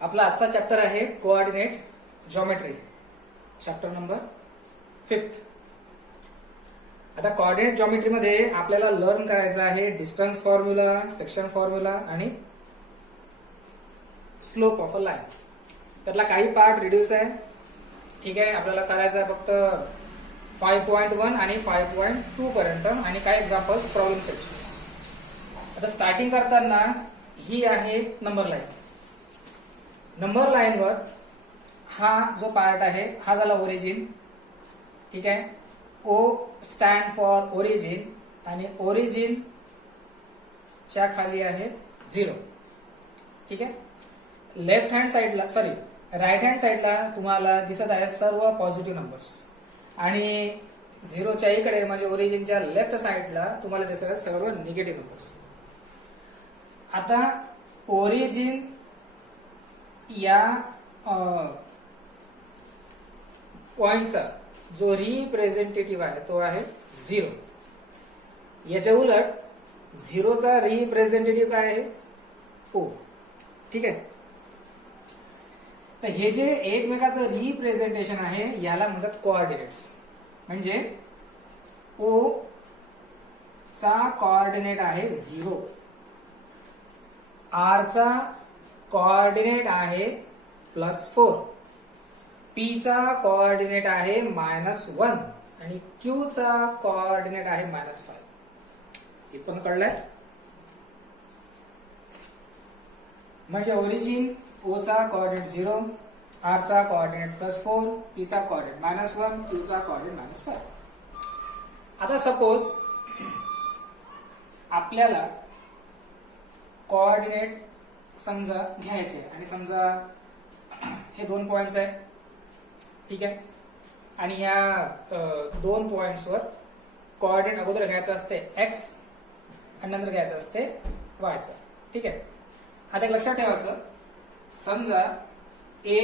आपला आजचा चॅप्टर आहे कोऑर्डिनेट जॉमेट्री, चॅप्टर नंबर 5. आता कोऑर्डिनेट जॉमेट्री मध्ये आपल्याला लर्न करायचं आहे डिस्टन्स फॉर्म्युला, सेक्शन फॉर्म्युला आणि स्लोप ऑफ अ लाईन. त्यातला काही पार्ट रिड्यूस आहे. ठीक आहे, आपल्याला करायचं आहे फक्त 5.1 आणि 5.2 पर्यंत आणि काही एक्झाम्पल्स प्रॉब्लेम सेक्शन. आता स्टार्टिंग करताना ही आहे नंबर लाईन. नंबर लाईनवर हा जो पार्ट आहे हा झाला ओरिजिन. ठीक आहे, ओ स्टँड फॉर ओरिजिन आणि ओरिजिन च्या खाली आहे 0. ठीक आहे, लेफ्ट हँड साइडला राईट हँड साइडला तुम्हाला दिसत आहे सर्व पॉझिटिव्ह नंबर्स आणि 0च्या इकडे म्हणजे ओरिजिनच्या लेफ्ट साइडला तुम्हाला दिसत आहे सर्व निगेटिव्ह नंबर्स. आता ओरिजिन या पॉइंटचा जो रिप्रेझेंटेटिव्ह आहे तो आहे 0. याच्या उलट 0चा रिप्रेझेंटेटिव्ह काय आहे? O. ठीक आहे, तर हे जे एकमेकाचं रिप्रेझेंटेशन आहे याला म्हणतात कोऑर्डिनेट्स. म्हणजे O चा कोऑर्डिनेट आहे 0, R चा कोऑर्डिनेट आहे +4, P चा कोऑर्डिनेट आहे -1 आणि Q चा कोऑर्डिनेट आहे -5. इथपर्यंत कळलंय? म्हणजे ओरिजिन O चा कोऑर्डिनेट 0, R चा कोऑर्डिनेट +4, P चा कोऑर्डिनेट -1, Q चा कोऑर्डिनेट -5. आता सपोज आपल्याला कोऑर्डिनेट समजा घ्यायचे आणि समजा हे 2 पॉइंट्स आहे. ठीक आहे, आणि ह्या 2 पॉइंट्सवर कोऑर्डिनेट अगोदर घ्यायचं असते x आणि नंतर घ्यायचं असते y चा. ठीक आहे, आता एक लक्षात ठेवायचं, समजा A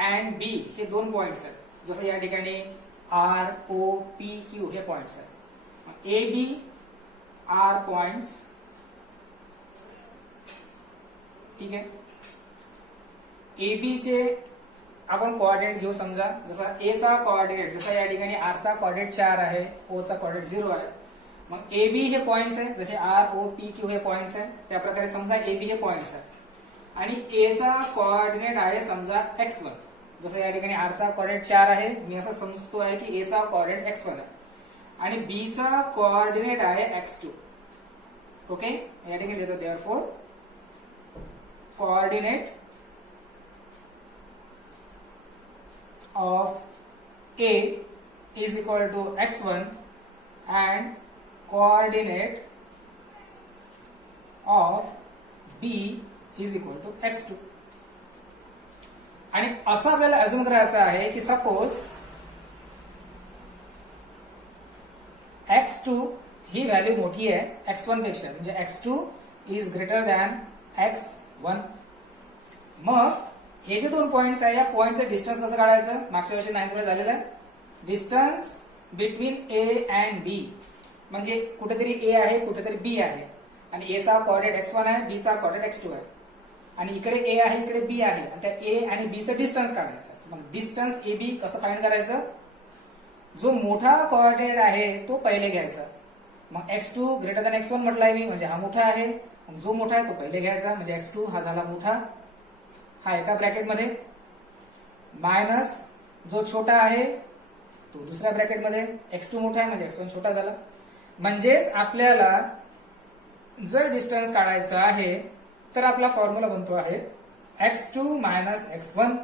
अँड B हे 2 पॉइंट्स आहेत. जसं या ठिकाणी R, O, P, Q हे पॉइंट्स आहेत. A, B R points. ठीक आहे, ए बी चे आपण कोऑर्डिनेट घेऊ. समजा जसा ए चा कोऑर्डिनेट, जसा या ठिकाणी R चा कोऑर्डिनेट 4 आहे, O चा कोऑर्डिनेट 0 आहे. मग ए बी हे पॉइंट्स आहे, जसे R, O, P, Q हे पॉइंट्स आहे. त्या प्रकारे समजा ए बी हे पॉइंट्स आहे आणि ए चा कोऑर्डिनेट आहे समजा x1. जसं या ठिकाणी R चा कोऑर्डिनेट 4 आहे, मी असं समजतो आहे की ए चा कोऑर्डिनेट x1 आहे आणि B चा कोऑर्डिनेट आहे x2. ओके, या ठिकाणी लिहितो therefore coordinate of A is equal to x1 and coordinate of B is equal to x2. आणि असं आपल्याला अजून करायचं आहे की सपोज x2 ही व्हॅल्यू मोठी आहे x1 पेक्षा, म्हणजे x2 is greater than x1. मग हे जे 2 पॉइंट्स आहे या पॉइंटचं डिस्टन्स कसं काढायचं? मागच्या वर्षी 9th मध्ये झालेलं आहे. Distance between A and B म्हणजे कुठेतरी A आहे, कुठेतरी B आहे आणि A चा कोऑर्डिनेट x1 आहे, B चा कोऑर्डिनेट x2 आहे आणि इकडे A आहे, इकडे B आहे आणि त्या A आणि B चं डिस्टन्स काढायचं. मग डिस्टन्स AB कसं फाइंड करायचं? जो मोठा कोऑर्डिनेट आहे तो पहिले घ्यायचा. मग x2 ग्रेटर दॅन x1 म्हटलाय मी, म्हणजे हा मोठा आहे. जो मोठा आहे तो पहिले घ्यायचा, म्हणजे x2 हा झाला मोठा, हा एका ब्रॅकेटमध्ये, मायनस जो छोटा आहे तो दुसऱ्या ब्रॅकेटमध्ये. x2 मोठा आहे म्हणजे x1 छोटा झाला. म्हणजेच आपल्याला जर डिस्टन्स काढायचा आहे तर आपला फॉर्म्युला बनतो आहे x2 - x1.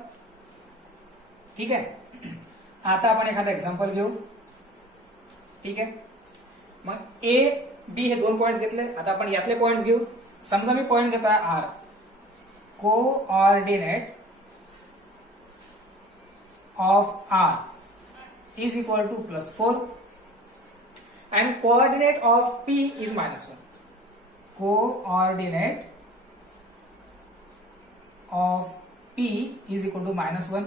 ठीक आहे, आता आपण एखादा एक्झाम्पल घेऊ. ठीक आहे, मग A, B हे 2 पॉइंट्स घेतले. आता आपण यातले पॉइंट्स घेऊ. समजा मी पॉइंट घेतोय R, coordinate of R is equal to +4 and coordinate of P is -1. Coordinate of P is equal to -1.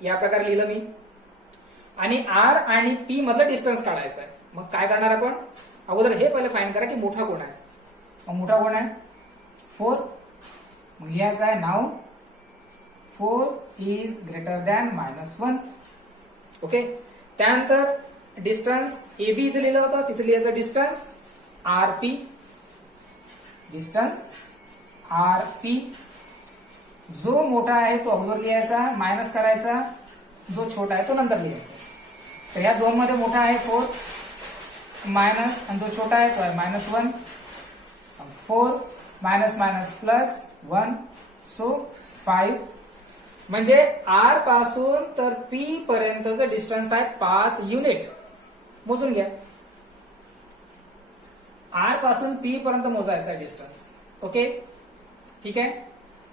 या प्रकारे लिहिलं मी. आणि R आणि P मधलं डिस्टन्स काढायचं आहे. मग काय करणार आपण? अगोदर हे पहिले फाइंड करा की मोठा कोण आहे. मोठा कोण आहे? 4. मग लिहायचं आहे नाव 4 इज ग्रेटर दॅन -1. ओके. त्यानंतर डिस्टन्स AB इथे लिहिलं होतं, तिथे लिहायचं डिस्टन्स RP. डिस्टन्स RP जो मोठा आहे तो अगोदर लिहायचा, मायनस करायचा, जो छोटा आहे तो नंतर लिहायचा. तर ह्या दोन मध्ये मोठा आहे 4 मायनस, आणि जो छोटा आहे तो आहे -1. 4 मायनस मायनस प्लस 1 सो 5. म्हणजे R पासून तर P पर्यंतचं डिस्टन्स आहे 5 युनिट. मोजून घ्या. R पासून P पर्यंत मोजायचा डिस्टन्स. ओके, ठीक आहे.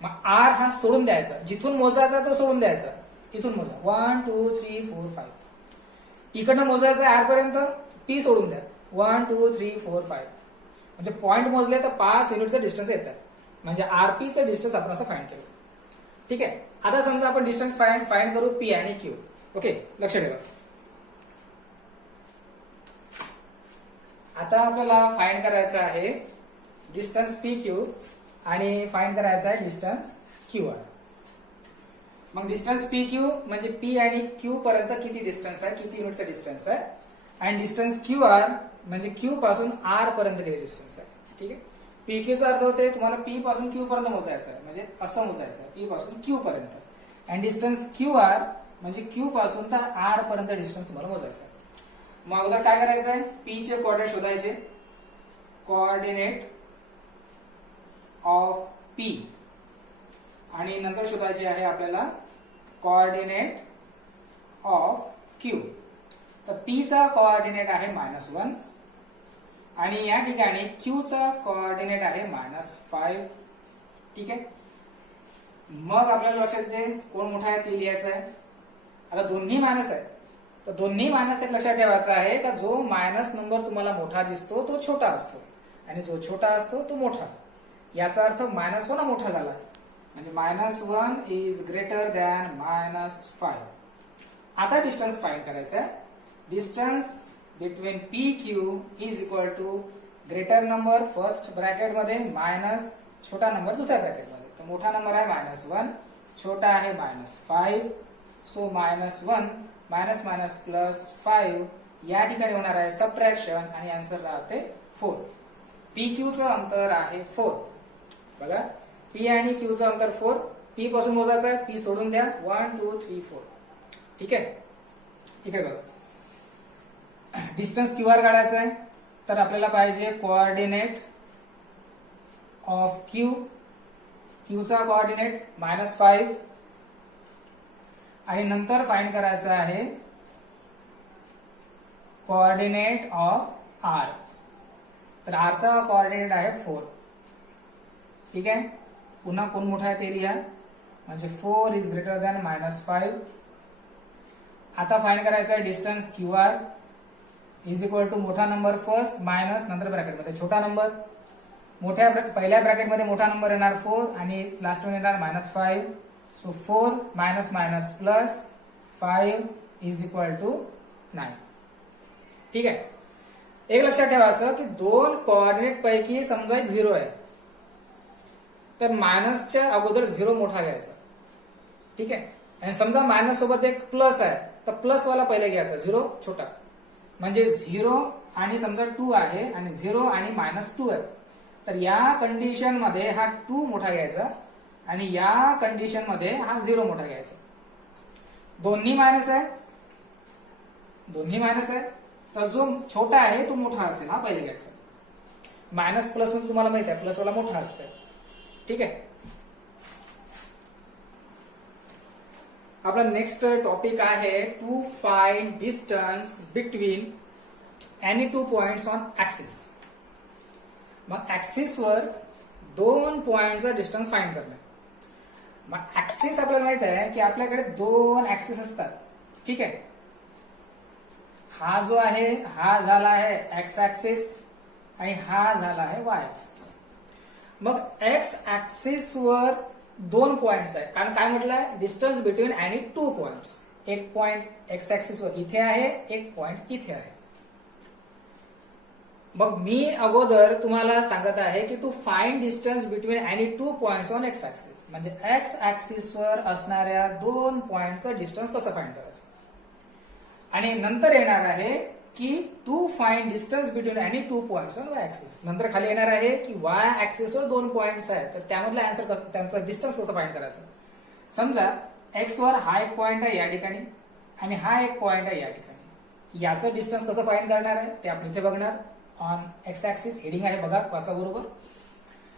मग R हा सोडून द्यायचा, जिथून मोजायचा तो सोडून द्यायचा. इथून मोजा 1 2 3 4 5. इकडनं मोजायचं R पर्यंत, P सोडून द्या 1 2 3 4 5. म्हणजे पॉइंट मोजले तर 5 युनिटचं डिस्टन्स येतात. म्हणजे RPचं डिस्टन्स आपण असं फाइंड केलं. ठीक आहे. आता समजा आपण डिस्टन्स फाइंड करू P आणि Q. ओके, लक्ष ठेवा. आता आपल्याला फाइंड करायचं आहे डिस्टन्स PQ आणि फाइंड करायचा आहे डिस्टन्स QR. मग डिस्टन्स PQ म्हणजे P आणि Q पर्यंत किती डिस्टन्स आहे, किती युनिटचा डिस्टन्स आहे. आणि डिस्टन्स QR म्हणजे Q पासून R पर्यंत किती डिस्टन्स आहे. ठीक आहे. PQचा अर्थ होते तुम्हाला P पासून Q पर्यंत मोजायचं आहे, म्हणजे असं मोजायचं आहे P पासून Q पर्यंत. आणि डिस्टन्स QR म्हणजे Q पासून तर R पर्यंत डिस्टन्स तुम्हाला मोजायचं आहे. मग अगोदर काय करायचं आहे, P चे कोऑर्डिनेट शोधायचे. कोऑर्डिनेट ऑफ P आणि नंतर शोधायचे आहे आपल्याला कोऑर्डिनेट ऑफ Q. तर P चा कोऑर्डिनेट आहे -1 आणि या ठिकाणी Q चा कोऑर्डिनेट आहे -5. ठीक आहे. मग आपल्याला लक्षात येते कोण मोठा आहे ते लिहायचं आहे. आता दोन्ही मायनस आहे, तर दोन्ही मायनस एक लक्षात ठेवायचं आहे का जो मायनस नंबर तुम्हाला मोठा दिसतो तो छोटा असतो आणि जो छोटा असतो तो मोठा. याचा अर्थ -1 हा मोठा झाला, म्हणजे -1 इज ग्रेटर दॅन -5. आता डिस्टन्स फाइंड करायचा आहे. Distance between PQ is equal to greater number first bracket मध्ये मायनस छोटा नंबर दुसऱ्या ब्रॅकेट मध्ये. तर मोठा नंबर आहे -1, छोटा आहे -5. सो -1 मायनस मायनस प्लस 5 या ठिकाणी होणार आहे सबट्रॅक्शन आणि आन्सर राहते 4. PQ चं अंतर आहे 4. बघा, P आणि Q चं अंतर 4. P पासून मोजायचं आहे, P सोडून द्या 1 2 3 4. ठीक आहे. इकडे बघा, डिस्टन्स QR काढायचा आहे, तर आपल्याला पाहिजे कोऑर्डिनेट ऑफ Q. Q चा कोऑर्डिनेट -5 आणि नंतर फाइंड करायचं आहे कोऑर्डिनेट ऑफ R. तर R चा कोऑर्डिनेट आहे 4. ठीक आहे. पुन्हा कोण मोठा आहे ते लिहा, म्हणजे 4 इज ग्रेटर दॅन -5. आता फाइंड करायचा आहे distance QR is equal to मोठा नंबर फर्स्ट मायनस नंतर ब्रॅकेटमध्ये छोटा नंबर. पहिल्या ब्रॅकेटमध्ये मोठा नंबर येणार 4 आणि लास्ट मध्ये येणार -5. So 4 minus minus plus 5 is equal to 9. ठीक आहे. एक लक्षात ठेवायचं की दोन कोऑर्डिनेट पैकी समजा एक 0 आहे, तर मायनसच्या अगोदर 0 मोठा घ्यायचा. ठीक आहे. आणि समजा मायनस सोबत एक प्लस आहे, तर प्लस वाला पहिले घ्यायचा, 0 छोटा. म्हणजे 0 आणि समजा 2 आहे आणि 0 आणि -2 आहे, तर या कंडिशन मध्ये हा 2 मोठा घ्यायचा आणि या कंडिशन मध्ये हा 0 मोठा घ्यायचा. दोन्ही मायनस आहे, दोन्ही मायनस आहे, तर जो छोटा आहे तो मोठा असेल हा पहिले घ्यायचा. मायनस प्लस मध्ये तुम्हाला माहित आहे प्लस वाला मोठा असतो. ठीक आहे. आपला नेक्स्ट टॉपिक आहे to find distance between any two points on axis. मग ऍक्सिस वर दोन पॉइंटचा डिस्टन्स फाइंड करणं. मग ऍक्सिस आपल्याला माहित आहे की आपल्याकडे दोन ऍक्सिस असतात. ठीक आहे. हा जो आहे हा झाला आहे एक्स ऍक्सिस आणि हा झाला आहे वाय ऍक्सिस. मग एक्स ऍक्सिस वर दोन पॉइंट्स आहे, कारण काय म्हटलंय distance between any two points. एक पॉइंट एक्स ऍक्सिस वर इथे आहे, एक पॉइंट इथे आहे. मग मी अगोदर तुम्हाला सांगत आहे की to find distance between any two points on X axis, म्हणजे एक्स ऍक्सिसवर असणाऱ्या दोन पॉइंटचं डिस्टन्स कसं फाइंड करायचं. आणि नंतर येणार आहे की to find distance between any two points on Y axis. नंतर खाली येणार आहे की वाय ऍक्सिसवर दोन पॉइंट्स आहेत, तर त्यामधलं आन्सर त्यांचं डिस्टन्स कसं फाइंड करायचं. समजा एक्स वर हा एक पॉइंट आहे या ठिकाणी आणि हा एक पॉइंट आहे या ठिकाणी, याचं डिस्टन्स कसं फाइंड करणार आहे ते आपण इथे बघणार. ऑन एक्स ऍक्सिस हेडिंग आहे बघा वाचा बरोबर.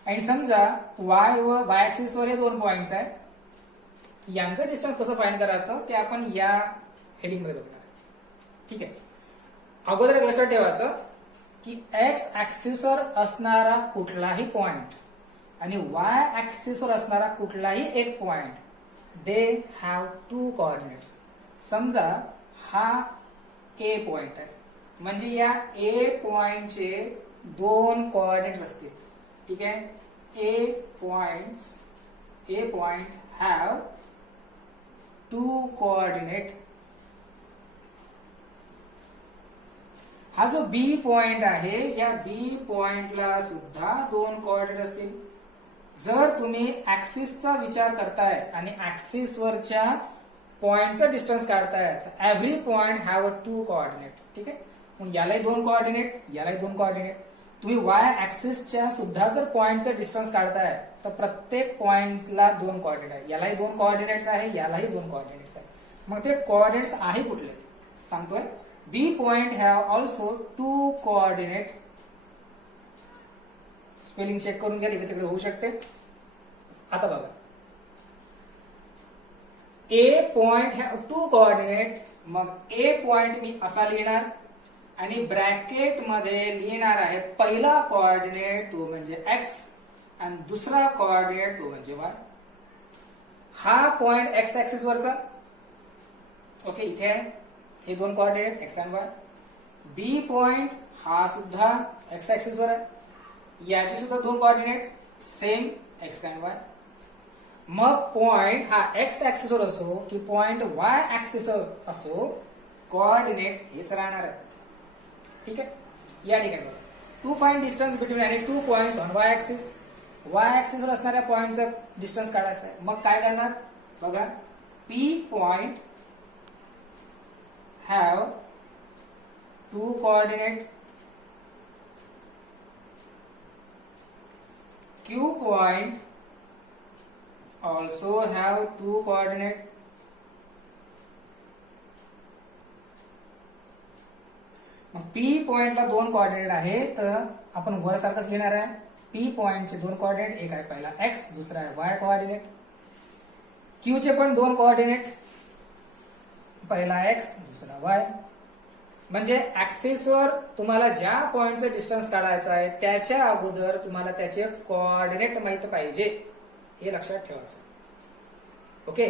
आणि समजा वाय ऍक्सिस वर हे दोन पॉइंट्स आहेत, यांचं डिस्टन्स कसं फाइंड करायचं ते आपण या हेडिंग मध्ये बघणार. ठीक आहे. अगोदर एक लक्षात ठेवायचं की एक्स ऍक्सिसवर असणारा कुठलाही पॉइंट आणि वाय ऍक्सिसवर असणारा कुठलाही एक point, they have two coordinates. समजा हा ए पॉइंट आहे, म्हणजे या ए पॉइंटचे दोन कोऑर्डिनेट असतील. ठीक आहे. ए पॉइंट हॅव टू कोऑर्डिनेट. हा जो बी पॉइंट आहे या बी पॉइंटला सुद्धा दोन कोऑर्डिनेट असतील. जर तुम्ही ऍक्सिसचा विचार करताय आणि ऍक्सिस वरच्या पॉइंटचं डिस्टन्स काढताय तर every point have a two coordinate. ठीक आहे. मग यालाही दोन कोऑर्डिनेट, यालाही दोन कोऑर्डिनेट. तुम्ही वाय ऍक्सिसच्या सुद्धा जर पॉइंटचं डिस्टन्स काढताय तर प्रत्येक पॉइंटला दोन कोऑर्डिनेट आहे. यालाही दोन कोऑर्डिनेट्स आहे, यालाही दोन कोऑर्डिनेट्स आहे. मग ते कोऑर्डिनेट्स आहे कुठले सांगतोय. B point have also two coordinate. Spelling check करून घ्या, तिकडे तिकडे होऊ शकते. आता बघा, A point have two coordinate. मग A point मी असा लिहिणार आणि ब्रॅकेट मध्ये लिहिणार आहे पहिला कोऑर्डिनेट तो म्हणजे x आणि दुसरा कोऑर्डिनेट तो म्हणजे y. हा पॉइंट x ऍक्सिस वरचा, ओके, इथे आहे. हे दोन coordinate X and Y. B point हा सुद्धा एक्स ऍक्सिस वर आहे, याचे सुद्धा दोन coordinate same X and Y. मग पॉइंट हा एक्स ऍक्सिस वर असो की पॉइंट वाय ऍक्सिस वर असो, कोऑर्डिनेट हेच राहणार आहे. ठीक आहे. या ठिकाणी to find distance between any two points on Y axis. Y axis वर असणाऱ्या पॉइंटचं डिस्टन्स काढायचं आहे. मग काय करणार बघा, P point have two coordinate, Q point also have two coordinate. मग P पॉइंटला दोन कोऑर्डिनेट आहे तर आपण वर सारखंच लिहिणार आहे. P पॉइंटचे दोन कोऑर्डिनेट, एक आहे पहिला x, दुसरा आहे y कोऑर्डिनेट. Q चे पण दोन कोऑर्डिनेट, पहिला x, दुसरा y. म्हणजे ऍक्सिसवर तुम्हाला ज्या पॉइंटचं डिस्टन्स काढायचं आहे त्याच्या अगोदर तुम्हाला त्याचे कोऑर्डिनेट माहित पाहिजे, हे लक्षात ठेवायचं. ओके.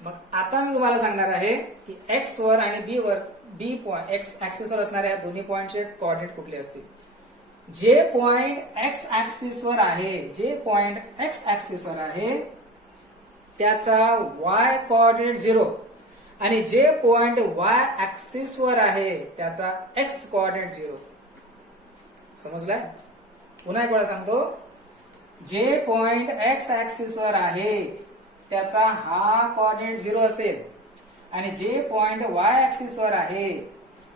मग आता मी तुम्हाला सांगणार आहे की एक्स वर आणि बी वर, बी पॉइंट एक्स ऍक्सिसवर असणाऱ्या दोन्ही पॉइंटचे कोऑर्डिनेट कुठले असतील. जे पॉइंट एक्स ऍक्सिसवर आहे, जे पॉइंट एक्स ऍक्सिसवर आहे त्याचा y कोऑर्डिनेट 0 आणि जे पॉइंट y ऍक्सिस वर आहे त्याचा x कोऑर्डिनेट 0. समजलाय? पुन्हा एक वेळा सांगतो, जे पॉइंट x ऍक्सिस वर आहे त्याचा हा कोऑर्डिनेट 0 असेल आणि जे पॉइंट y ऍक्सिस वर आहे,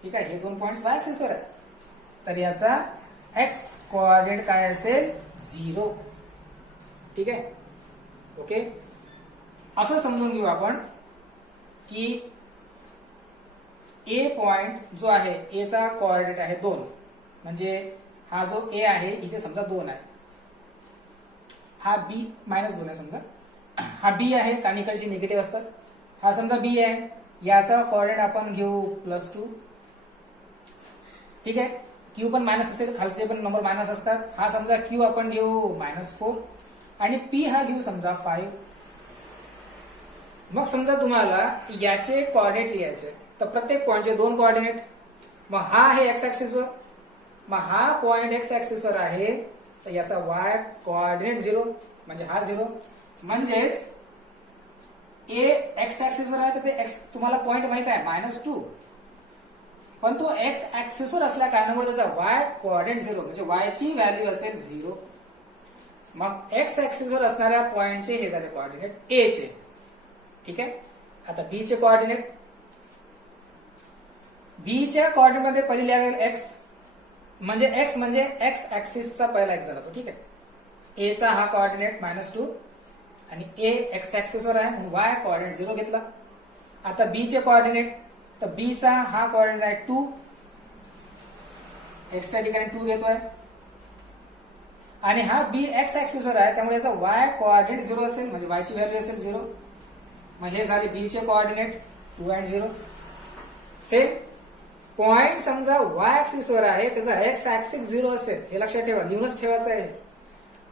ठीक आहे, हे दोन पॉइंट्स y ऍक्सिस वर आहे, तर याचा x कोऑर्डिनेट काय असेल 0. ठीक आहे. ओके. असं समजून घेऊ आपण की ए पॉइंट जो आहे, ए चा कोऑर्डिनेट आहे 2, म्हणजे हा जो ए आहे इथे समजा 2 आहे, हा बी -2 आहे समजा, हा बी आहे कारण इकडची निगेटिव्ह असतात. हा समजा बी आहे, याचा कोऑर्डिनेट आपण घेऊ +2. ठीक आहे. क्यू पण मायनस असेल, खालचे पण नंबर मायनस असतात. हा समजा क्यू आपण घेऊ -4 आणि पी हा घेऊ समजा 5. मग समजा तुम्हाला याचे कोऑर्डिनेट लिहायचे तर प्रत्येक पॉइंटचे दोन कोऑर्डिनेट. मग हा आहे एक्स ऍक्सिस वर, मग हा पॉइंट एक्स ऍक्सिस वर आहे तर याचा वाय कोऑर्डिनेट 0 म्हणजे हा 0. म्हणजेच ए एक्स ऍक्सिस वर आहे तर ते एक्स तुम्हाला पॉइंट माहित आहे -2, पण तो एक्स ऍक्सिसवर असल्या कारणामुळे त्याचा वाय कोऑर्डिनेट 0 म्हणजे वाय ची व्हॅल्यू असेल 0. मग एक्स ऍक्सिसवर असणाऱ्या पॉइंटचे हे झाले कोऑर्डिनेट ए चे. ठीक आहे. आता बी चे कोऑर्डिनेट, बी च्या कोऑर्डिनेट मध्ये पहिली लागेल एक्स म्हणजे एक्स ऍक्सिसचा पहिला एक्स झाला तो. ठीक आहे. ए चा हा कोऑर्डिनेट -2 आणि ए एक्स ऍक्सिसवर आहे म्हणून वाय कोऑर्डिनेट 0 घेतला. आता बी चे कोऑर्डिनेट, तर बी चा हा कोऑर्डिनेट आहे 2, एक्स च्या ठिकाणी 2 घेतोय आणि हा बी एक्स ऍक्सिसवर आहे त्यामुळे याचा वाय कोऑर्डिनेट 0 असेल म्हणजे वाय ची व्हॅल्यू असेल 0. मग हे झाले बी चे कोऑर्डिनेट 2 आणि 0. सेम पॉइंट समजा वाय ऍक्सिसवर आहे त्याचा एक्स ऍक्सिस 0 असेल हे लक्षात ठेवा, लिहूनच ठेवायचं आहे.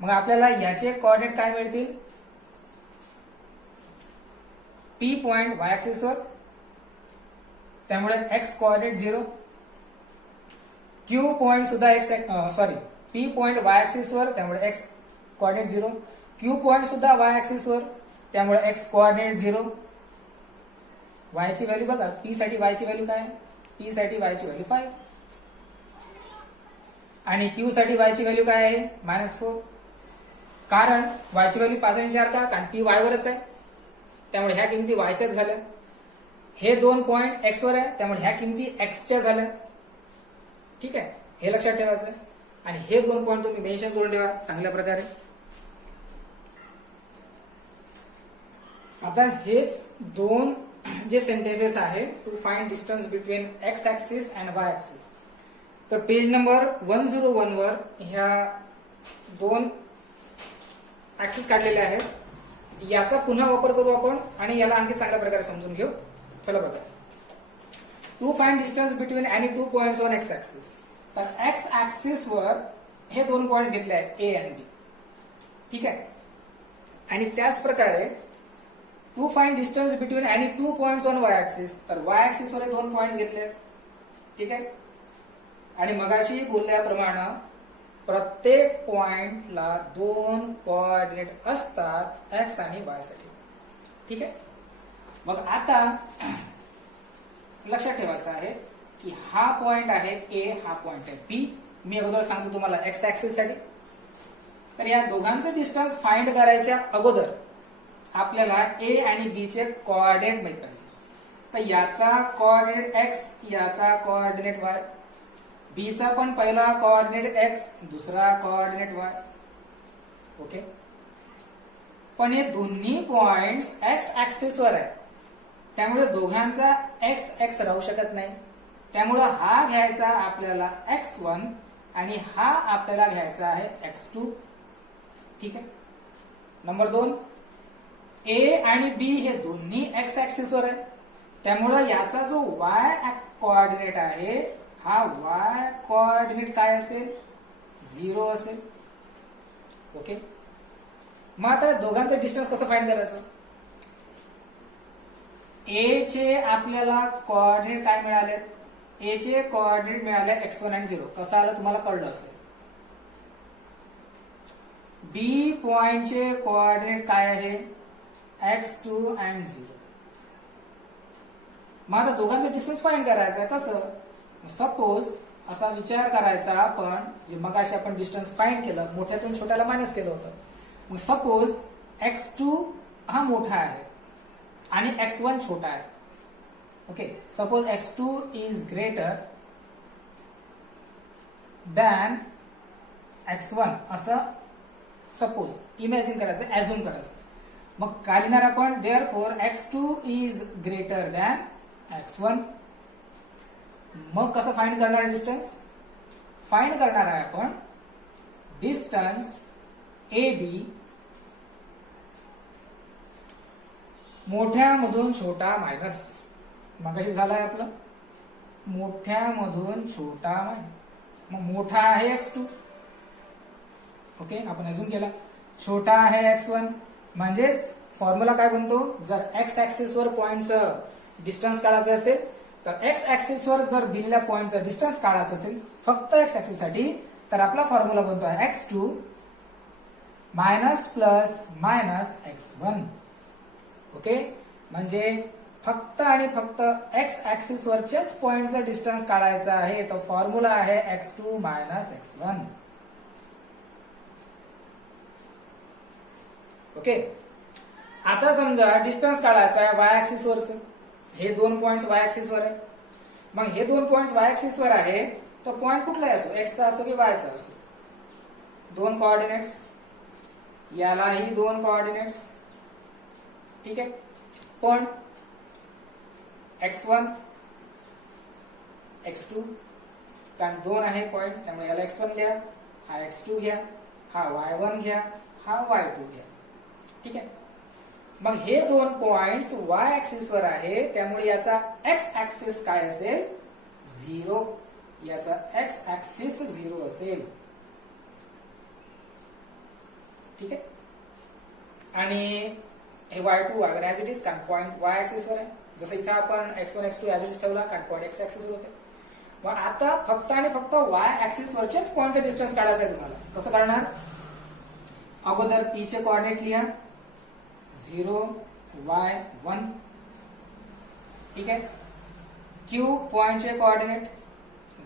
मग आपल्याला याचे कोऑर्डिनेट काय मिळतील, पी पॉइंट वाय ऍक्सिसवर त्यामुळे एक्स कोऑर्डिनेट 0, क्यू पॉइंट सुद्धा पी पॉइंट वाय ऍक्सिसवर त्यामुळे एक्स कोऑर्डिनेट 0, क्यू पॉइंट सुद्धा वाय ऍक्सिसवर त्यामुळे एक्स कोऑर्डिनेट 0. वाय ची व्हॅल्यू बघा, पी साठी वाय ची व्हॅल्यू काय आहे, पी साठी वाय ची व्हॅल्यू 5 आणि क्यू साठी वाय ची व्हॅल्यू काय आहे -4. कारण वाय ची व्हॅल्यू 5 आणि 4 का, कारण पी वाय वरच आहे त्यामुळे ह्या किमती वायच्याच झाल्या. हे दोन पॉइंट्स एक्स वर आहे त्यामुळे ह्या किमती एक्सच्या झाल्या. ठीक आहे, हे लक्षात ठेवायचं. आणि हे दोन पॉइंट तुम्ही मेन्शन करून ठेवा चांगल्या प्रकारे. आता हेच दोन जे सेंटेन्सेस आहे to find distance between X axis and Y axis. तर पेज नंबर 101 वर ह्या दोन ऍक्सिस काढलेले आहेत. याचा पुन्हा वापर करू आपण आणि याला आणखी चांगल्या प्रकारे समजून घेऊ. चला बघा. To find distance between any two points on X axis. तर एक्स ऍक्सिस वर हे दोन पॉइंट्स घेतले आहेत ए आणि बी. ठीक आहे. आणि त्याच प्रकारे to find distance between any two points on Y axis. तर वाय ऍक्सिस वर हे दोन पॉइंट्स घेतले आहेत. ठीक आहे. आणि मगाशी बोलल्याप्रमाणे प्रत्येक पॉइंटला दोन कोऑर्डिनेट असतात एक्स आणि वाय साठी. ठीक आहे. मग आता लक्षात ठेवायचं आहे की हा पॉइंट आहे ए, हा पॉइंट आहे बी. मी अगोदर सांगतो तुम्हाला एक्स ऍक्सिस साठी. तर या दोघांचं डिस्टन्स फाइंड करायच्या अगोदर आपल्याला ए आणि बी चे कोऑर्डिनेट माहित पाहिजे. तर याचा कोऑर्डिनेट एक्स, याचा कोऑर्डिनेट वाय. बी चा पण पहिला कोऑर्डिनेट एक्स, दुसरा कोऑर्डिनेट वाय. ओके. पण हे दोन्ही पॉइंट्स एक्स ऍक्सिस वर आहे त्यामुळे दोघांचा एक्स एक्स राहू शकत नाही. त्यामुळे हा घ्यायचा आपल्याला x1 आणि हा आपल्याला घ्यायचा आहे x2. ठीक आहे. नंबर 2, ए आणि बी हे दोन्ही एक्स ऍक्सिस वर आहे त्यामुळे याचा जो वाय कोऑर्डिनेट आहे हा वाय कोऑर्डिनेट काय असेल, 0 असेल. ओके. मग आता दोघांचं डिस्टन्स कसं फाइंड करायचं. ए चे आपल्याला कोऑर्डिनेट काय मिळाले, ए चे कोऑर्डिनेट मिळाले x1 आणि 0. कसं आलं तुम्हाला कळलं असेल. बी पॉइंटचे कोऑर्डिनेट काय आहे x2 आणि 0. मग आता दोघांचं डिस्टन्स फाइंड करायचं आहे. कसं, सपोज असा विचार करायचा आपण, जे मगाशी आपण डिस्टन्स फाइंड केलं मोठ्यातून छोट्याला मायनस केलं होतं. मग सपोज x2 हा मोठा आहे आणि x1 छोटा आहे. Okay. Suppose x2 is greater than x1 असं सपोज इमॅजिन करायचं, ऍझ्युम करायचं. मग काय लिहिणार आपण, therefore x2 is greater than x1. मग कसं फाइंड करणार डिस्टन्स, फाइंड करणार आहे आपण डिस्टन्स ए बी मोठ्यामधून छोटा मायनस. मगाशी झालाय आपलं मोठ्यामधून छोटा मायनस. मग मोठा आहे x2. ओके. आपण अजून केला. छोटा आहे x1 म्हणजेच फॉर्म्युला काय बनतो, जर एक्स ऍक्सिस वर पॉइंटचं डिस्टन्स काढायचं असेल तर एक्स ऍक्सिस वर जर दिलेल्या पॉइंटचं डिस्टन्स काढायचं असेल फक्त एक्स ऍक्सिस साठी तर आपला फॉर्म्युला बनतो आहे x2 minus plus minus x1. Okay. म्हणजे फक्त आणि फक्त एक्स ऍक्सिस वरच्याच पॉइंटचा डिस्टन्स काढायचा आहे. तर फॉर्म्युला आहे x2 मायनस x1. ओके. आता समजा डिस्टन्स काढायचा आहे वाय ऍक्सिस वरचं. हे दोन पॉइंट वाय ऍक्सिस वर आहे. मग हे दोन पॉइंट वाय ऍक्सिस वर आहे, तर पॉइंट कुठलाही असो, एक्सचा असो की वायचा असो, दोन कोऑर्डिनेट्स, यालाही दोन कोऑर्डिनेट्स. ठीक आहे. पण x1 x2 कारण दोन आहे पॉइंट, त्यामुळे याला x1 घ्या, हा x2 घ्या, हा y1 घ्या, हा y2 घ्या. ठीक आहे. मग हे दोन पॉइंट्स y ऍक्सिस वर आहे, त्यामुळे याचा x ऍक्सिस काय असेल? 0. याचा x ऍक्सिस 0 असेल. ठीक आहे. आणि हे y2 ऍज इट इज कारण पॉइंट y ऍक्सिस वर आहे. जसं इथे आपण x1 x2 as it is ठेवला कारण पॉइंट x ऍक्सिस वर होते. मग आता फक्त आणि फक्त y ऍक्सिस वरचेच पॉइंटचा डिस्टन्स काढायचा आहे तुम्हाला. कसं करणार? अगोदर p चे कोऑर्डिनेट लिहा 0 y1. ठीक आहे. q पॉइंटचे कोऑर्डिनेट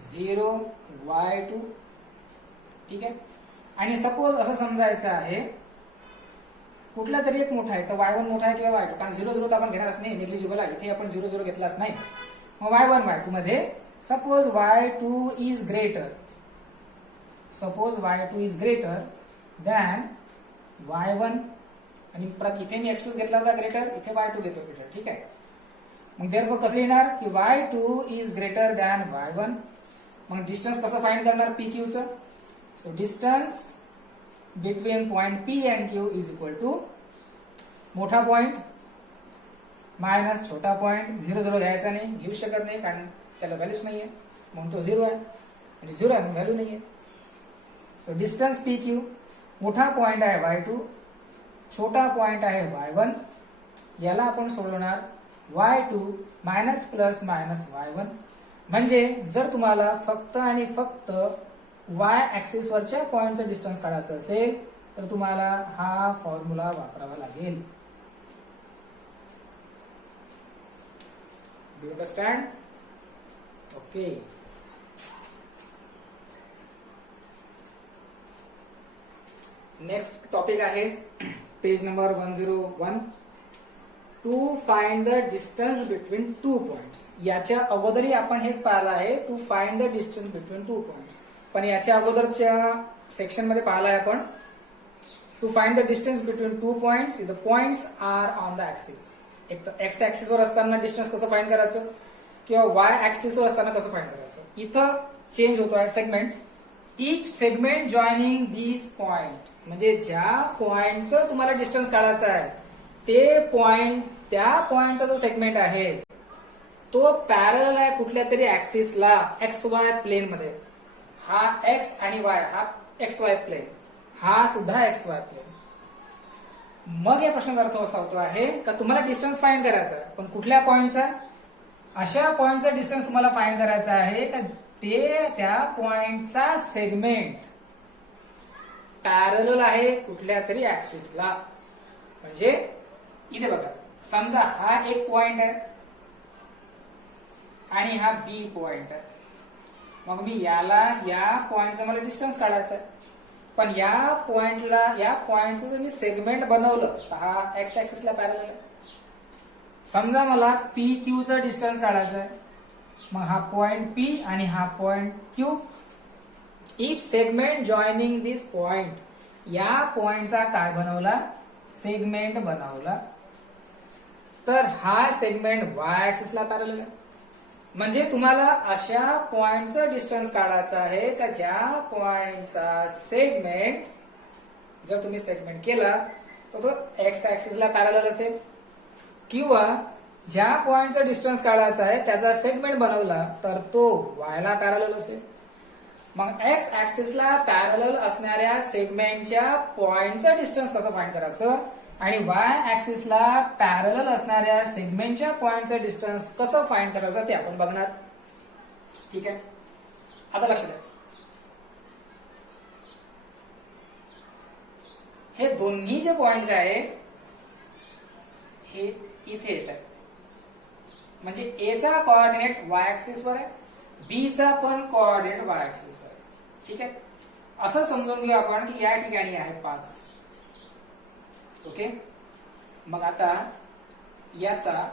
0 y2. ठीक आहे. आणि सपोज असं समजायचं आहे कुठला तरी एक मोठा आहे, तर y1 मोठा आहे किंवा y2, कारण 0 0 तर आपण घेणारच नाही, निग्लिजिबल आहे. इथे आपण 0 0 घेतलाच नाही. मग y1 y2 मध्ये suppose y2 is greater, suppose y2 is greater than y1, आणि इथे मी x2 घेतला होता ग्रेटर, इथे y2 घेतो ग्रेटर. ठीक आहे. मग देअरफॉर कसं येणार की y2 is greater than y1. मग डिस्टन्स कसं फाइंड करणार pq चं? So distance between point P and Q is equal to मोठा पॉइंट मायनस छोटा पॉइंट. 0 0 घ्यायचा नाही, घेऊ शकत नाही कारण त्याला व्हॅल्यूच नाहीये, म्हणून तो 0 आहे, आणि 0 आहे व्हॅल्यू नाहीये. सो डिस्टन्स PQ, मोठा पॉइंट आहे y2, छोटा पॉइंट आहे y1. याला आपण सोडवणार y2 minus plus minus y1. म्हणजे जर तुम्हाला फक्त आणि फक्त y ऍक्सिस वरच्या पॉइंटचं डिस्टन्स काढायचं असेल तर तुम्हाला हा फॉर्म्युला वापरावा लागेल. Do you understand? Okay. Next topic आहे page number 101. To find the distance between two points. याच्या अगोदरही आपण हेच पाहिलं आहे, to find the distance between two points. पण याच्या अगोदरच्या सेक्शन मध्ये पाहिलाय आपण to find the distance between two points. The points are on the axis. एक तर एक्स ऍक्सिस वर असताना डिस्टन्स कसं फाइंड करायचं किंवा वाय ऍक्सिस वर असताना कसं फाइंड करायचं. इथं चेंज होतो आहे segment. If segment joining these point, म्हणजे ज्या पॉइंटचं तुम्हाला डिस्टन्स काढायचं आहे ते पॉइंट, त्या पॉइंटचा जो सेगमेंट आहे तो पॅरलल आहे कुठल्या तरी ऍक्सिसला एक्स वाय प्लेन मध्ये. हा एक्स आणि वाय, हा एक्स वाय प्लेन, हा सुद्धा एक्स वाय प्लेन. मग या प्रश्नाचा अर्थ असा होतो आहे का तुम्हाला डिस्टन्स फाइंड करायचा आहे, पण कुठल्या पॉइंटचा? अशा पॉइंटचा डिस्टन्स तुम्हाला फाइंड करायचा आहे का ते त्या पॉइंटचा सेगमेंट पॅरलल आहे कुठल्या तरी ऍक्सिसला. म्हणजे इथे बघा, समजा हा एक पॉइंट आहे आणि हा बी पॉइंट आहे. मग मी याला, या पॉइंटचा मला डिस्टन्स काढायचा आहे, पण या पॉइंटचं जर मी सेगमेंट बनवलं तर हा एक्स ऍक्सिसला पॅरलल आहे. समजा मला पी क्यू चा डिस्टन्स काढायचा आहे. मग हा पॉइंट पी आणि हा point Q. If segment joining this point, या पॉइंटचा काय बनवला? सेगमेंट बनवला, तर हा सेगमेंट वाय ऍक्सिसला पॅरलल आहे. म्हणजे तुम्हाला अशा पॉइंटचं डिस्टन्स काढायचं आहे का ज्या पॉइंटचा सेगमेंट, जर तुम्ही सेगमेंट केला तर तो एक्स ऍक्सिसला पॅरलल असेल, किंवा ज्या पॉइंटचा डिस्टन्स काढायचा आहे त्याचा सेगमेंट बनवला तर तो वायला पॅरलल असेल. मग एक्स ऍक्सिसला पॅरलल असणाऱ्या सेगमेंटच्या पॉइंटचं डिस्टन्स कसं फाइंड करायचं आणि वाय ऍक्सिसला पॅरलल असणाऱ्या सेगमेंटच्या पॉइंटचं डिस्टन्स कसं फाइंड करायचं ते आपण बघणार. ठीक आहे. आता लक्षात द्या, हे दोन्ही जे पॉइंट्स आहे हे इथे येत आहे. म्हणजे ए चा कोऑर्डिनेट वाय ऍक्सिस वर आहे, बी चा पण कोऑर्डिनेट वाय ऍक्सिस वर आहे. ठीक आहे, असं समजून घेऊ आपण की या ठिकाणी आहे 5. ओके, मग आता याचा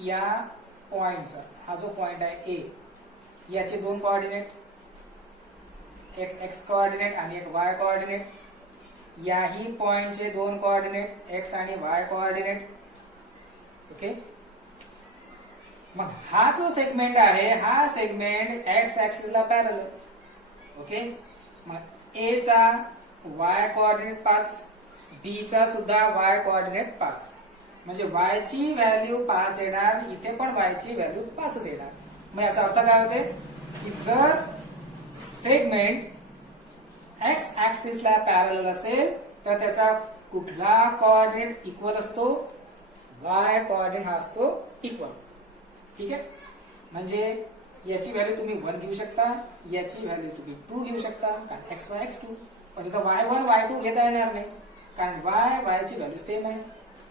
या पॉइंटचा हा जो पॉइंट आहे ए, याचे 2 कोऑर्डिनेट, एक एक्स कोऑर्डिनेट आणि एक वाय कोऑर्डिनेट. याही पॉइंटचे 2 कोऑर्डिनेट एक्स आणि वाय कोऑर्डिनेट. ओके, मग हा जो सेगमेंट आहे हा सेगमेंट एक्स ऍक्सिसला पॅरलल. ओके, मग ए चा वाय कोऑर्डिनेट 5, बी चा सुद्धा वाय कोऑर्डिनेट 5, म्हणजे y ची व्हॅल्यू 5 येणार, इथे पण y ची व्हॅल्यू 5च येणार. मग याचा अर्थ काय होते की जर सेगमेंट एक्स ऍक्सिसला पॅरलल असेल तर त्याचा कुठला कोऑर्डिनेट इक्वल असतो, y कोऑर्डिनेट हा असतो इक्वल. ठीक आहे, म्हणजे याची व्हॅल्यू तुम्ही 1 घेऊ शकता, याची व्हॅल्यू तुम्ही 2 घेऊ शकता, कारण x1 x2. पण इथं y1 y2 घेता येणार नाही, कारण y ची व्हॅल्यू सेम आहे.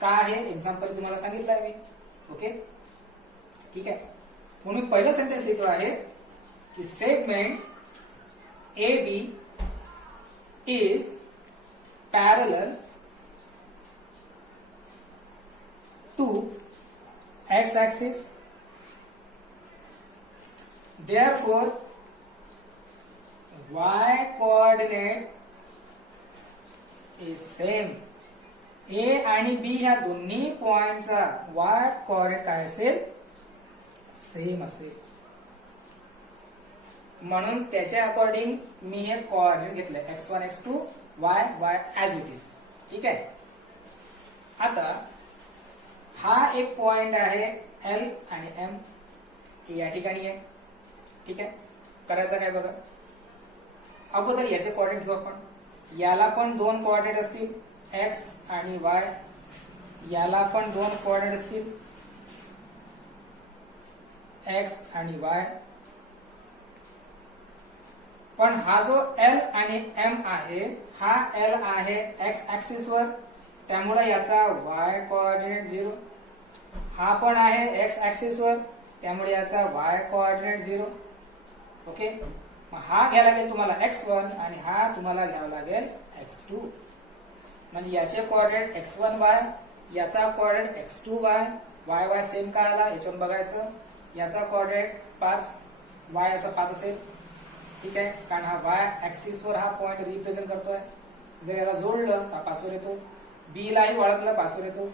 का आहे एक्झाम्पल तुम्हाला सांगितलंय मी. ओके, ठीक आहे, म्हणून पहिलं सेंटेन्स लिहितो आहे की segment A B is parallel to X axis, therefore y coordinate is same. A आणि बी ह्या दोन्ही पॉइंटचा y कोऑर्डिनेट काय असेल, सेम असेल. म्हणून त्याच्या अकॉर्डिंग मी हे कोऑर्डिनेट घेतले x1 x2 y as it is. ठीक आहे, आता हा एक पॉइंट आहे L आणि M, या ठिकाणी आहे. ठीक आहे, करायचं काय बघा, अगोदर याचे कोऑर्डिनेट घेऊ आपण. याला पण 2 कोऑर्डिनेट असतील x आणि y, याला पण 2 कोऑर्डिनेट असतील x आणि y. पण हा जो L आणि M आहे हा L आहे x ऍक्सिस वर, त्यामुळे याचा y कोऑर्डिनेट 0. हा पण आहे x ऍक्सिस वर, त्यामुळे याचा y कोऑर्डिनेट 0. ओके, मग हा घ्यायला लागेल तुम्हाला x1 आणि हा तुम्हाला घ्यावा लागेल x2. म्हणजे याचे कोऑर्डिनेट x1y, याचा कोऑर्डिनेट x2y. y सेम का आला याच्यावरून बघायचं. याचा कोऑर्डिनेट 5, y याचा 5 असेल. ठीक आहे, कारण हा y ऍक्सिस वर हा पॉइंट रिप्रेझेंट करतोय. जर याला जोडलं तर 5 वर येतो, बी लाही वळखलं 5 वर येतो.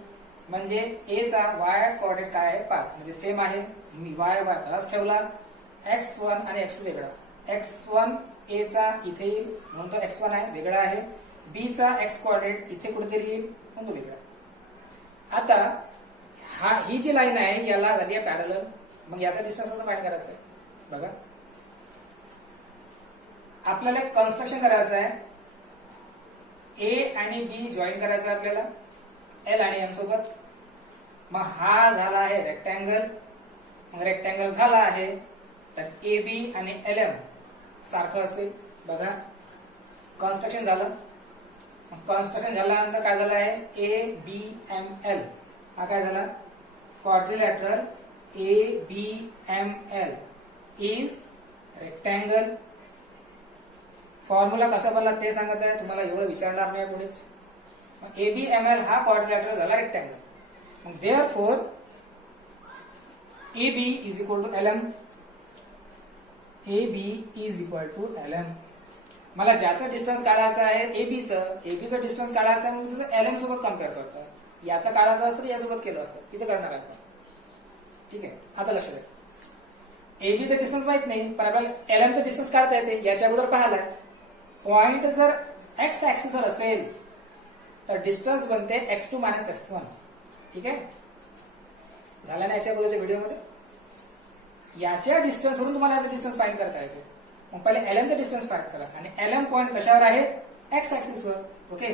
म्हणजे ए चा y कोऑर्डिनेट काय आहे 5, म्हणजे सेम आहे. मी y तसाच ठेवला, x1 आणि x2 वेगळा. x1 ए चा इथे येईल म्हणून तो x1 आहे, वेगळा आहे. बी चा x कोऑर्डिनेट इथे कुठेतरी येईल म्हणून तो वेगळा. आता ही जी लाईन आहे याला झाली आहे पॅरलल. मग याचा डिस्टन्स कसं फाइंड करायचं आहे बघा. आपल्याला एक कन्स्ट्रक्शन करायचं आहे. ए आणि बी जॉईन करायचं आहे आपल्याला एल आणि एम सोबत. मग हा झाला आहे रेक्टँगल. मग रेक्टँगल झाला आहे तर ए बी आणि एल एम सारखं असेल. बघा कन्स्ट्रक्शन झालं. कन्स्ट्रक्शन झाल्यानंतर काय झालं आहे ए बी एम एल हा काय झाला quadrilateral. A B M L is rectangle. Formula कसा बनला ते सांगत आहे तुम्हाला, एवढं विचारणार नाही कोणीच. ए बी एम एल हा क्वाड्रिलॅटरल झाला रेक्टँगल. मग therefore A B is equal to L M. A B is equal to L M. मला ज्याचं डिस्टन्स काढायचं आहे एबीचं डिस्टन्स काढायचं आहे म्हणून तुझं एल एम सोबत कम्पेअर करतोय. याचं काढायचं असतं यासोबत केलं असतं, तिथे करणार आहे. ठीक आहे, आता लक्षात आहे. एबीचं डिस्टन्स माहित नाही पण आपल्याला एल एमचं डिस्टन्स काढता येते. याच्या अगोदर पाहिलाय पॉइंट जर एक्स ऍक्सिसवर असेल तर डिस्टन्स बनते x2 मायनस x1. ठीक आहे, झालं ना याच्या अगोदरच्या व्हिडिओमध्ये. याच्या डिस्टन्स वरून तुम्हाला याचा डिस्टन्स फाइंड करता येते. मग पहिले एल एमचा डिस्टन्स फाइंड करा. आणि एल एम पॉइंट कशावर आहे एक्स ऍक्सिसवर. Okay,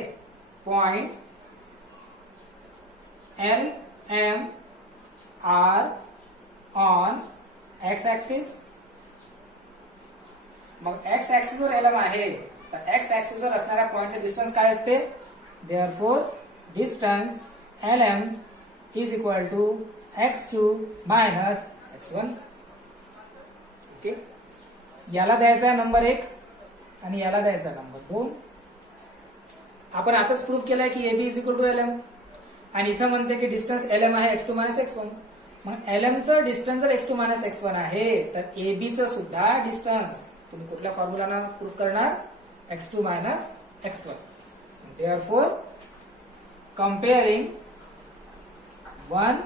point L M are on X axis. मग एक्स ऍक्सिसवर एल एम आहे तर एक्स ऍक्सिसवर असणाऱ्या पॉइंटचे डिस्टन्स काय असते. Therefore distance L M is equal to x2 minus x1. Okay, याला द्यायचा आहे नंबर 1 आणि याला द्यायचा नंबर 2. आपण आताच प्रूफ केलाय की AB is equal to LM आणि इथं म्हणते की डिस्टन्स LM आहे x2 मायनस x1. मग LM चं डिस्टन्स जर x2 मायनस x1 आहे तर AB चं सुद्धा डिस्टन्स तुम्ही कुठल्या फॉर्म्युलानं प्रूफ करणार? x2 minus x1. Therefore comparing 1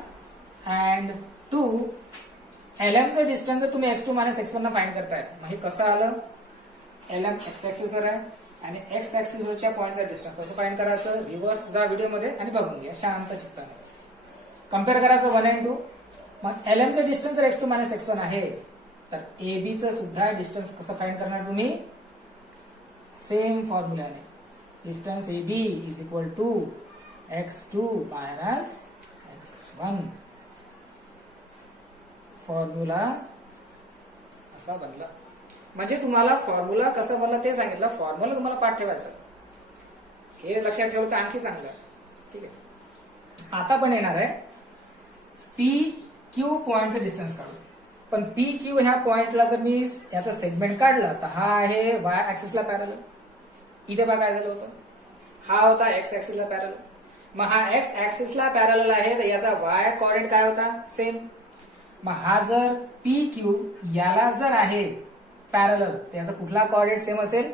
and 2, LM चं डिस्टन्स जर तुम्ही x2 मायनस x1 ला फाइंड करताय, मग हे कसं आलं? LM x ऍक्सिस वर आहे आणि x ऍक्सिस वरच्या पॉइंटचा डिस्टन्स कसं फाइंड करायचं? रिव्हर्स जा व्हिडिओ मध्ये आणि बघून घ्या शांत चित्ताने. कम्पेअर करायचं 1 and 2. मग LM चं डिस्टन्स जर x2 मायनस x1 आहे तर AB चं सुद्धा डिस्टन्स कसं फाइंड करणार तुम्ही? सेम फॉर्म्युलाने. Distance AB is equal to x2 minus x1. Formula असा बनला. म्हणजे तुम्हाला फॉर्म्युला कसा बनला ते सांगितलं, फॉर्म्युला तुम्हाला पाठ ठेवायचं. हे लक्षात ठेवलं तर आणखी चांगलं. ठीक आहे, आता पण येणार आहे पी क्यू पॉइंटचं डिस्टन्स काढू. पण पी क्यू ह्या पॉइंटला जर मी याचा सेगमेंट काढला तर हा आहे वाय ऍक्सिसला पॅरलल. इथे बघा काय झालं होतं, हा होता एक्स ऍक्सिसला पॅरलल. मग हा एक्स ऍक्सिसला पॅरलल आहे तर याचा वाय कोऑर्डिनेट काय होता? सेम. मग हा जर पी क्यू याला जर आहे पॅरलल तर याचा कुठला कोऑर्डिनेट सेम असेल?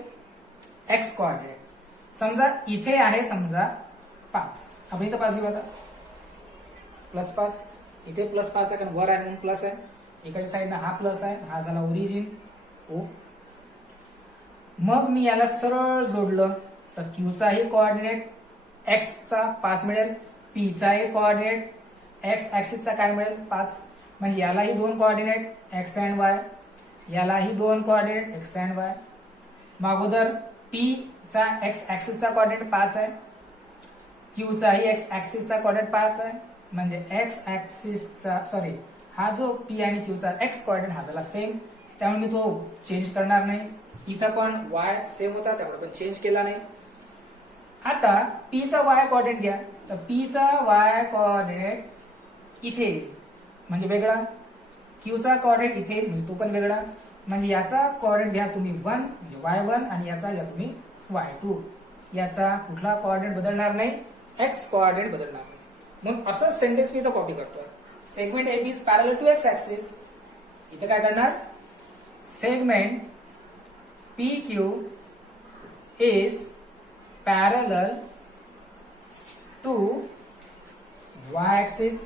X coordinate. समजा इथे आहे समजा 5, आपण इथं 5 घेऊ आता, +5. इथे +5 आहे कारण वर आहे म्हणून प्लस आहे. इकडच्या साईडला हा प्लस आहे, हा झाला ओरिजिन ओ. मग मी याला सरळ जोडलं तर क्यूचाही कोऑर्डिनेट एक्सचा 5 मिळेल, पीचाही कोऑर्डिनेट एक्स ऍक्सिसचा काय मिळेल? 5. म्हणजे यालाही 2 कोऑर्डिनेट एक्स अँड वाय, यालाही 2 कोऑर्डिनेट एक्स अँड वाय. मग अगोदर पी चा एक्स ऍक्सिसचा कोऑर्डिनेट 5 आहे, क्यूचाही एक्स ऍक्सिसचा कोऑर्डिनेट 5 आहे. म्हणजे एक्स ऍक्सिसचा सॉरी हा जो पी आणि क्यूचा एक्स कोऑर्डिनेट हा झाला सेम, त्यामुळे मी तो चेंज करणार नाही. इथं पण वाय सेम होता त्यामुळे पण चेंज केला नाही. आता पी चा वाय कोऑर्डिनेट घ्या, तर पी चा वाय कोऑर्डिनेट इथे म्हणजे वेगळा, क्यूचा कोऑर्डिनेट इथे म्हणजे तो पण वेगळा. म्हणजे याचा कोऑर्डिनेट घ्या तुम्ही 1 म्हणजे y1 आणि याचा घ्या तुम्ही y2. याचा कुठला कोऑर्डिनेट बदलणार नाही, एक्स कोऑर्डिनेट बदलणार नाही. म्हणून असं सेंटेन्स मी इथं कॉपी करतोय. Segment AB is parallel to X axis. इथे काय करणार? Segment PQ is parallel to y axis.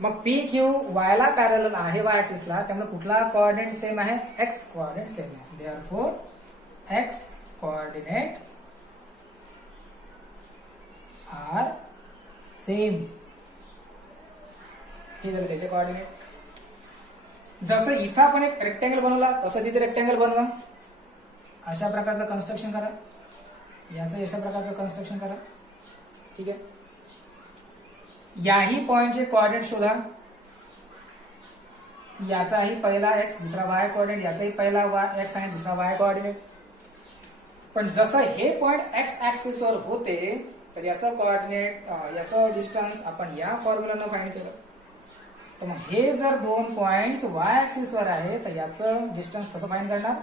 मग PQ y ला पॅरलल आहे y ऍक्सिसला, त्यामुळे कुठला कोऑर्डिनेट सेम आहे? एक्स कोऑर्डिनेट सेम आहे. Therefore X coordinate are same. हे झाले त्याचे कोऑर्डिनेट. जसं इथं आपण एक रेक्टँगल बनवला तसं तिथे रेक्टँगल बनवा. अशा प्रकारचं कन्स्ट्रक्शन करा, याचं अशा प्रकारचं कन्स्ट्रक्शन करा. ठीक आहे, याही पॉइंटचे कोऑर्डिनेट शोधा. याचाही पहिला एक्स दुसरा वाय कोऑर्डिनेट, याचाही पहिला एक्स आणि दुसरा वाय कोऑर्डिनेट. पण जसं हे पॉइंट एक्स ऍक्सिस वर होते तर याचं कोऑर्डिनेट याचं डिस्टन्स आपण या फॉर्म्युलानं फाइंड केलं. तर मग हे जर 2 पॉइंट्स वाय ऍक्सिस वर आहे तर याचं डिस्टन्स कसं फाइंड करणार?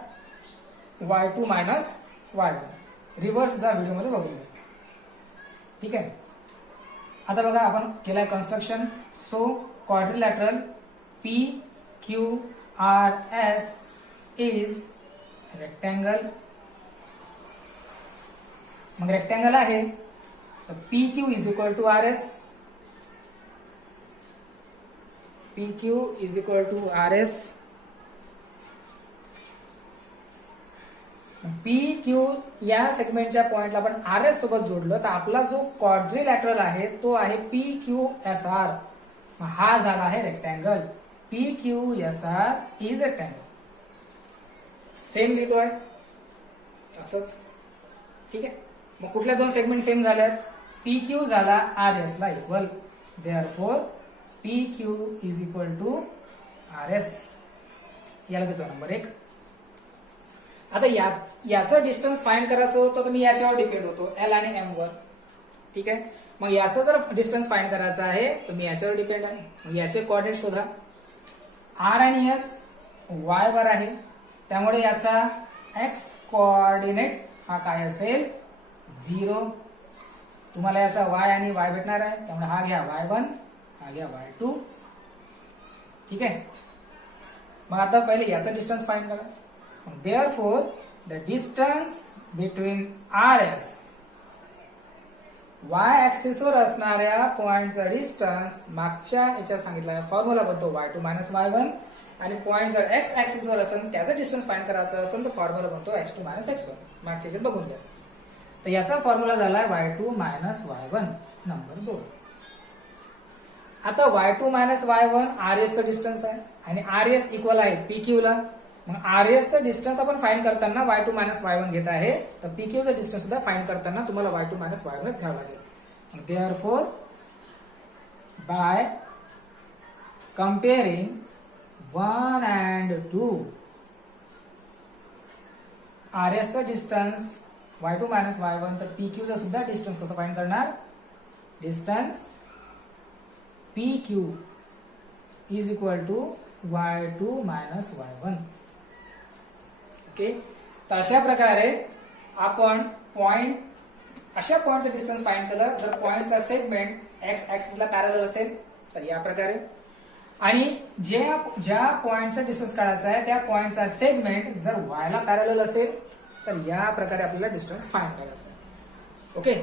y2 minus y1. रिव्हर्स जा व्हिडिओ मध्ये बघूया. ठीक आहे, आता बघा आपण केलाय construction. So quadrilateral PQRS is rectangle. मग रेक्टँगल आहे तर PQ is equal to RS. PQ is equal to RS. PQ या सेगमेंटच्या पॉइंटला आपण RS सोबत जोडलं तर आपला जो क्वाड्रिलॅटरल आहे तो आहे PQSR. हा झाला आहे rectangle. PQSR is rectangle. Same लिहितोय असंच. ठीक आहे, मग कुठल्या 2 सेगमेंट सेम झाल्यात? PQ झाला RS ला इक्वल. Therefore PQ is equal to RS. याला देतो नंबर 1. आता याचं डिस्टन्स फाइंड करायचं होतं तर मी याच्यावर डिपेंड होतो L आणि M वर. ठीक आहे. मग याचं जर डिस्टन्स फाइंड करायचं आहे तर मी याच्यावर डिपेंड आहे. मग याचे कोऑर्डिनेट शोधा. आर आणि एस वाय वर आहे, त्यामुळे याचा एक्स कोऑर्डिनेट हा काय असेल 0. तुम्हाला याचा वाय आणि वाय भेटणार आहे, त्यामुळे हा घ्या y1, हा घ्या y2. ठीक आहे. मग आता पहिले याचा डिस्टन्स फाइंड करा. Therefore the distance between R S Y axis वर असणाऱ्या पॉइंटचा डिस्टन्स मागच्या याच्यात सांगितलं फॉर्म्युला बनतो y2 मायनस y1, आणि पॉइंट जर x ऍक्सिस वर असेल त्याचं डिस्टन्स फाइंड करायचं असेल तर फॉर्म्युला बनतो x2 मायनस x1. मागच्या याच्यात बघून घ्या. तर याचा फॉर्म्युला झाला y2 मायनस y1 नंबर 2. आता y2 मायनस y1 RS चं डिस्टन्स आहे आणि RS इक्वल आहे PQ ला. मग RS चं डिस्टन्स आपण फाइंड करताना y2 मायनस y1 घेत आहे, तर PQ चं डिस्टन्स सुद्धा फाइंड करताना तुम्हाला y2 मायनस y1 च घ्यावं लागेल. Therefore by comparing 1 and 2 RS चं डिस्टन्स y2 मायनस y1, तर PQ चं सुद्धा डिस्टन्स कसं फाइंड करणार. Distance PQ is equal to y2 minus y1. Okay. तर अशा प्रकारे आपण अशा पॉइंटचं डिस्टन्स फाइंड केलं जर पॉइंटचा सेगमेंट एक्स ऍक्सिसला पॅरलल असेल तर या प्रकारे, आणि ज्या पॉइंटचा डिस्टन्स काढायचा आहे त्या पॉइंटचा सेगमेंट जर वायला पॅरलल असेल तर या प्रकारे आपल्याला डिस्टन्स फाइंड करायचा आहे. ओके.